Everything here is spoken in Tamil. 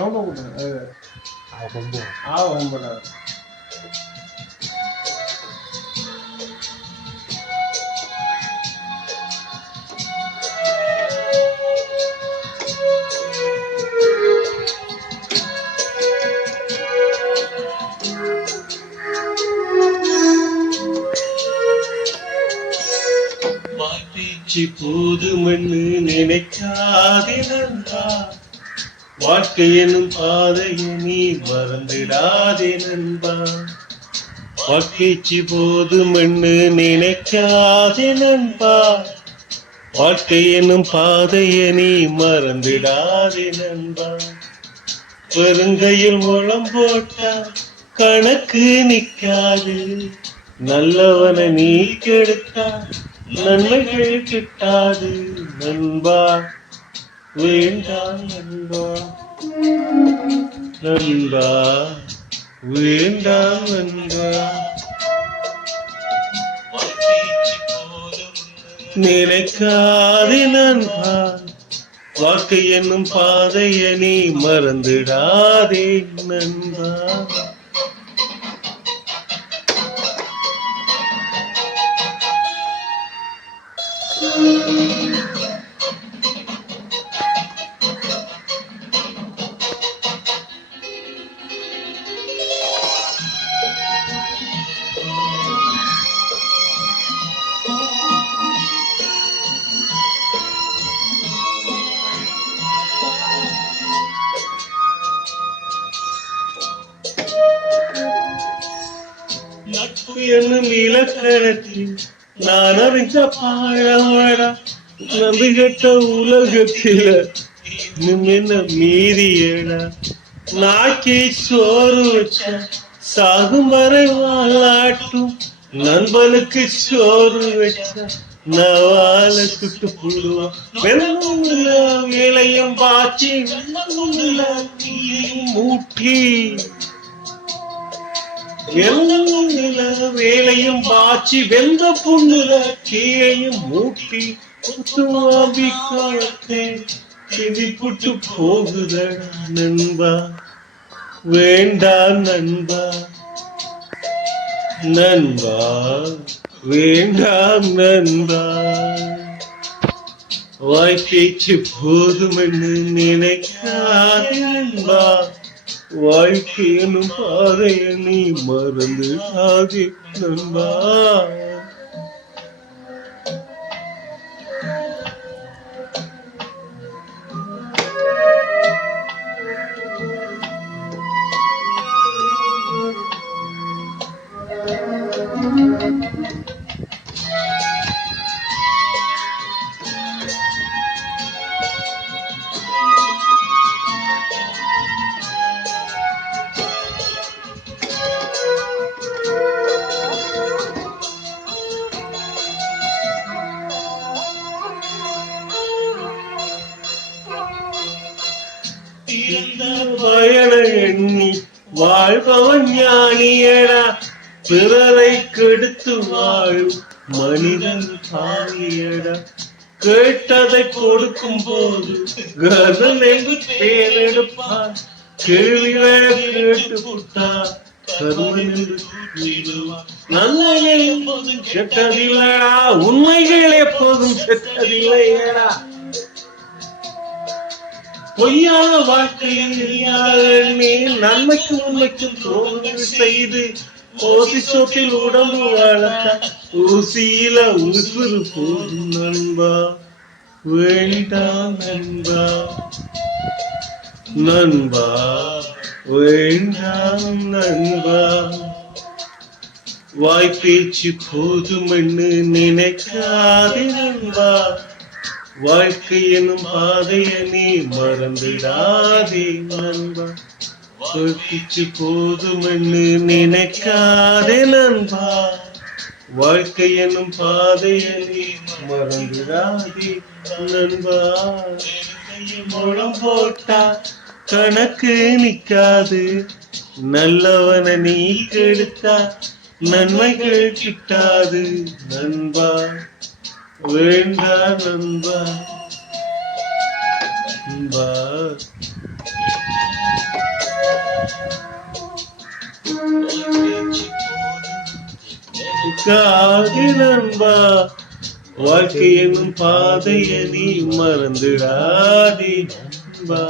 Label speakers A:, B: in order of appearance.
A: சவுண்டை கொடுங்க அது
B: அது ரொம்ப.
A: ஆ ரொம்ப
C: மாட்டிச்சு போதுமென்னு நினைக்காதே நண்பா. வாழ்க்கை எனும் பாதையை நீ மறந்துடாதே நண்பா. வாழ்க்கைச்சு போதுமென்னு நினைக்காதே நண்பா. வாழ்க்கை எனும் பாதையை நீ மறந்துடாதே நண்பா. பெருங்கையில் முழம் போட்டா கணக்கு நிக்காது. நல்லவனை நீ கெடுத்தா நன்மைகள் கிட்டாது நண்பா. வேண்டாம் நண்பா நண்பா வேண்டாம் நண்பா நினைக்காதே நண்பா வாழ்க்கை என்னும் பாதையை நீ மறந்துடாதே நண்பா. நட்பு என்னும் இலக்கணத்தில் நான் அறிஞ்ச பாழமடா நம்பி கெட்ட உலகத்தில இன்னும் என்ன மீறியடா. நாக்கி சோறு வச்ச சாகும் வரை வாழாட்டும். நண்பனுக்கு சோறு வச்ச நவால சுட்டு வெள்ளமுள்ள வேலையும் பாச்சி வெள்ளமுள்ள மூட்டி வெள்ள வேலையும் பாய்ச்சி வெந்த புண்ணுல கீழையும் மூட்டி குத்துவாபி காலத்தை செதிப்புட்டு போகுதடா நண்பா வேண்டா நண்பா. நண்பா வேண்டா நண்பா. வாய்ப்பேச்சு போதுமென்னு நினைக்காதே நண்பா. வாழ்க்கையனும் பாதைய நீ மறந்து மறந்துடாதே நண்பா. எண்ணி வாழ்பவன் ஞானியடா. பிறரை கெடுத்து வாழும் மனிதன் சாமியடா. கேட்டதை கொடுக்கும் போது கர்ணன் என்று தேர்ந்தெடுப்பான் கேள்விகளை கேட்டு கொடுத்தா கர்மன் நல்லது எப்போதும் கெட்டதில்லடா உண்மைகள் எப்போதும் கெட்டதில்லையடா. பொய்யான வாழ்க்கையின் தெரியாத நீ நன்மைக்கும் உண்மைக்கும் தோன்றி செய்து ஓசி சொத்தில் உடம்பு வளர்த்த ஊசியில உசுறு போதும் நண்பா. வேண்டாம் நண்பா. நண்பா வேண்டாம் நண்பா. வாய்ப்பேச்சு போதுமென்னு நினைக்காதே நண்பா. வாழ்க்கை எனும் பாதைய நீ மறந்துடாதே நண்பா. வாழ்க்கைச்சு போதுமென்னு நினைக்காதே நண்பா. வாழ்க்கை எனும் பாதைய நீ மறந்துடாதே நண்பா. முழம் போட்டா கணக்கு நிக்காது. நல்லவன நீ கெடுத்தா நன்மைகள் கிட்டாது நண்பா. வேண்ட நண்பா. நண்பா காதி நண்பா வாழ்க்கை என்னும் பாதைய நீ மறந்துடாதி நண்பா.